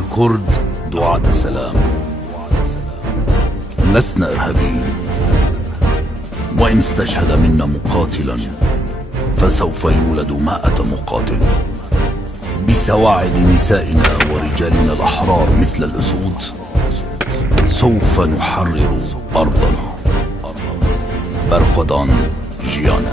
الكرد دعاة السلام. لسنا إرهابيين، وإن استشهد منا مقاتلا فسوف يولد 100 مقاتل. بسواعد نسائنا ورجالنا الأحرار مثل الأسود سوف نحرر أرضنا. برخودان جيانا.